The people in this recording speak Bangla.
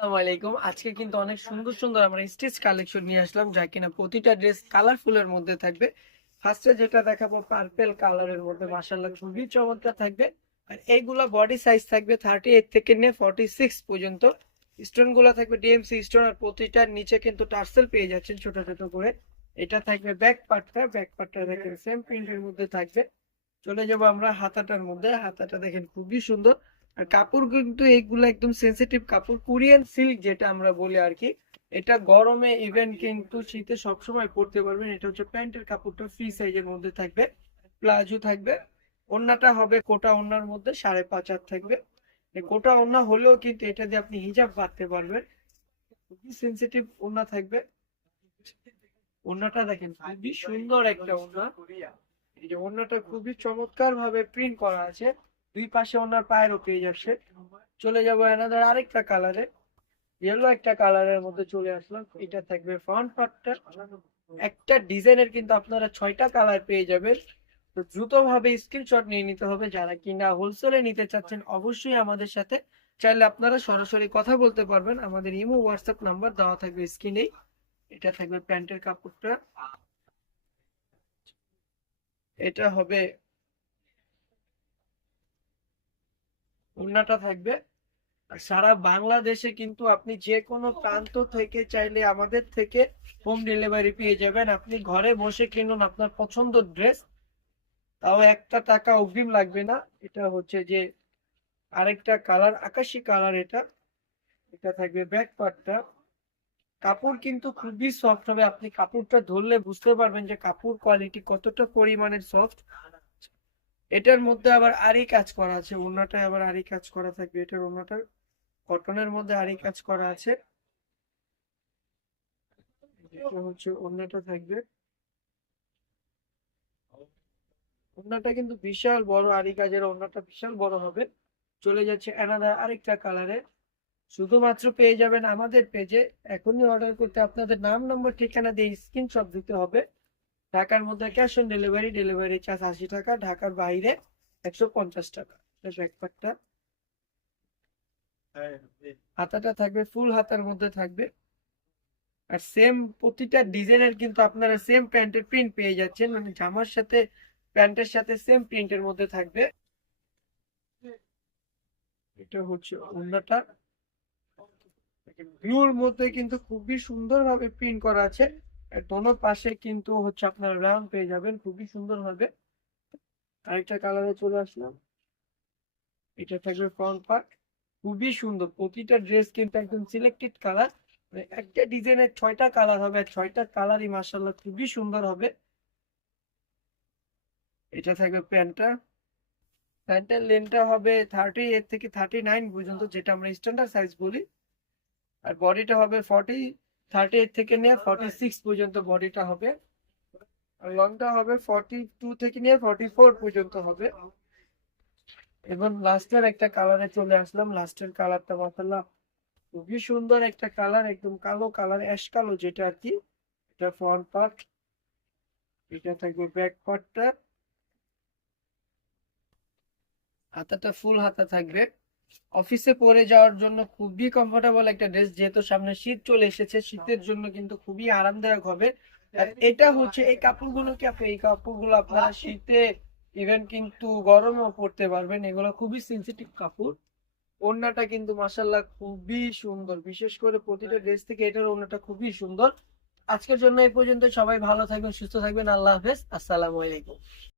আসসালামু আলাইকুম। আজকে কিন্তু অনেক সুন্দর সুন্দর আমরা স্টিচ কালেকশন নিয়ে আসলাম, যা কিনা প্রতিটা ড্রেস কালারফুলের মধ্যে থাকবে। ফার্স্টে যেটা দেখাবো পার্পেল কালারের মধ্যে, মাশাআল্লাহ খুবই চমৎকার থাকবে। আর এইগুলা বডি সাইজ থাকবে 38 থেকে নিয়ে 46 পর্যন্ত। স্টোন গুলা থাকবে ডিএমসি স্টোন, আর প্রতিটার নিচে কিন্তু টার্সেল পেয়ে যাচ্ছেন ছোট ছোট করে। এটা থাকবে ব্যাক পার্টটা দেখেন সেম প্রিন্টের মধ্যে থাকবে। চলে যাবো আমরা হাতাটার মধ্যে। হাতাটা দেখেন খুবই সুন্দর। আর কাপড় কিন্তু এইগুলো একদম সেনসিটিভ কাপড়, কোরিয়ান সিল্ক যেটা আমরা বলি আর কি। এটা গরমে ইভেন কিন্তু শীতে সবসময় পরতে পারবেন। এটা হচ্ছে প্যান্টের কাপড়টা ফ্রি সাইজের মধ্যে থাকবে, প্লাজো থাকবে। ওড়নাটা হবে কোটা ওড়নার মধ্যে 5.5 হাত থাকবে। এই কোটা ওড়না হলেও কিন্তু এটা দিয়ে আপনি হিজাব বাঁধতে পারবেন। খুবই সেনসিটিভ ওড়না থাকবে। ওড়নাটা দেখেন খুবই সুন্দর একটা ওড়না। এই যে ওড়নাটা খুবই চমৎকার ভাবে প্রিন্ট করা আছে। দুই পাশে ওনার পায়েরও পেয়ে যাচ্ছে। চলে যাবো এনাদার আরেকটা কালারে, ইয়েলো একটা কালারের মধ্যে চলে আসলাম। এটা থাকবে ফ্রন্ট পার্টটা। একটা ডিজাইনের কিন্তু আপনারা 6টা কালার পেয়ে যাবেন। তো দ্রুত ভাবে স্ক্রিনশট নিয়ে নিতে হবে। যারা কিনা হোলসেলে নিতে চাচ্ছেন অবশ্যই আমাদের সাথে চাইলে আপনারা সরাসরি কথা বলতে পারবেন। আমাদের ইমো হোয়াটসঅ্যাপ নাম্বার দেওয়া থাকবে স্ক্রিনেই। এটা থাকবে প্যান্টের কাপড়টা। এটা হবে ওড়নাটা থাকবে। আর সারা বাংলাদেশে কিন্তু আপনি যে কোনো প্রান্ত থেকে চাইলে আমাদের থেকে হোম ডেলিভারি পেয়ে যাবেন। আপনি ঘরে বসে কিনুন আপনার পছন্দের ড্রেস, তাও একটা টাকা অগ্রিম লাগবে না। এটা হচ্ছে যে আরেকটা কালার, আকাশি কালার। এটা এটা থাকবে ব্যাক পার্টটা। কাপড় কিন্তু খুবই সফট হবে, আপনি কাপড়টা ধরলে বুঝতে পারবেন যে কাপড় কোয়ালিটি কতটা পরিমাণের সফট। এটার মধ্যে আবার আরি কাজ করা আছে, ওড়নাটায় আবার আরি কাজ করা থাকবে। এটার ওড়নাটা কটনের মধ্যে আরি কাজ করা আছে। এটা হচ্ছে ওড়নাটা থাকবে। ওড়নাটা কিন্তু বিশাল বড়, আরি কাজের ওড়নাটা বিশাল বড় হবে। চলে যাচ্ছে অ্যানাদার আরেকটা কালারে। শুধুমাত্র পেয়ে যাবেন আমাদের পেজে। এখনই অর্ডার করতে আপনাদের নাম নম্বর ঠিকানা দিয়ে স্ক্রিনশট দিতে হবে। ঢাকার মধ্যে cash on delivery, delivery charge 80 টাকা, ঢাকার বাইরে 150 টাকা। ব্যাকপ্যাকটা হাতাটা থাকবে ফুল হাতার মধ্যে থাকবে। আর সেম প্রতিটা ডিজাইনের কিন্তু আপনারা সেম প্যান্টের প্রিন্ট পেয়ে যাচ্ছেন, মানে জামার সাথে প্যান্টের সাথে সেম প্রিন্টের মধ্যে থাকবে। এটা হচ্ছে ওড়নাটা, ব্লুর মধ্যে কিন্তু খুবই সুন্দর ভাবে প্রিন্ট করা আছে। আর দোনো পাশে কিন্তু হচ্ছে আপনারা রাউন্ড পেয়ে যাবেন খুবই সুন্দর ভাবে। আরেকটা কালারে চলে আসলাম। এটা থাকবে ফ্রন্ট পার্ট। খুবই সুন্দর, প্রতিটা ড্রেস কিন্তু একদম সিলেক্টেড কালার। একটা ডিজাইনের 6টা কালার হবে, আর 6টা কালারই মার্শাল্লাহ খুবই সুন্দর হবে। এটা থাকবে প্যান্টটা। প্যান্টের লেন্থটা হবে 38 থেকে 39 পর্যন্ত, যেটা আমরা স্ট্যান্ডার্ড সাইজ বলি। আর বডিটা হবে 38 থেকে নিয়ে 46 পর্যন্ত বডিটা হবে। আর লংটা হবে 42 থেকে নিয়ে 44 পর্যন্ত হবে। এবং লাস্টের একটা কালারে চলে আসলাম। লাস্টের কালারটা মাশাআল্লাহ খুবই সুন্দর একটা কালার, একদম কালো কালার, অ্যাশ কালো যেটা আর কি। এটা ফ্রন্ট পার্ট। এটা থাকবে ব্যাক পার্টটা। হাতাটা ফুল হাতা থাকবে। অফিসে পরে যাওয়ার জন্য খুবই কমফোর্টেবল একটা ড্রেস, যেহেতু সামনে শীত চলে এসেছে, শীতের জন্য কিন্তু খুবই আরামদায়ক হবে। আর এটা হচ্ছে এই কাপড়গুলো আপনারা শীতে ইভেন কিন্তু গরমেও পরতে পারবেন। এগুলো খুবই সেনসিটিভ কাপড়। ওড়নাটা কিন্তু মাশাআল্লাহ খুবই সুন্দর, বিশেষ করে প্রতিটা ড্রেস থেকে এটার ওড়নাটা খুবই সুন্দর। আজকের জন্য এই পর্যন্ত। সবাই ভালো থাকবেন, সুস্থ থাকবেন। আল্লাহ হাফেজ, আসসালামু আলাইকুম।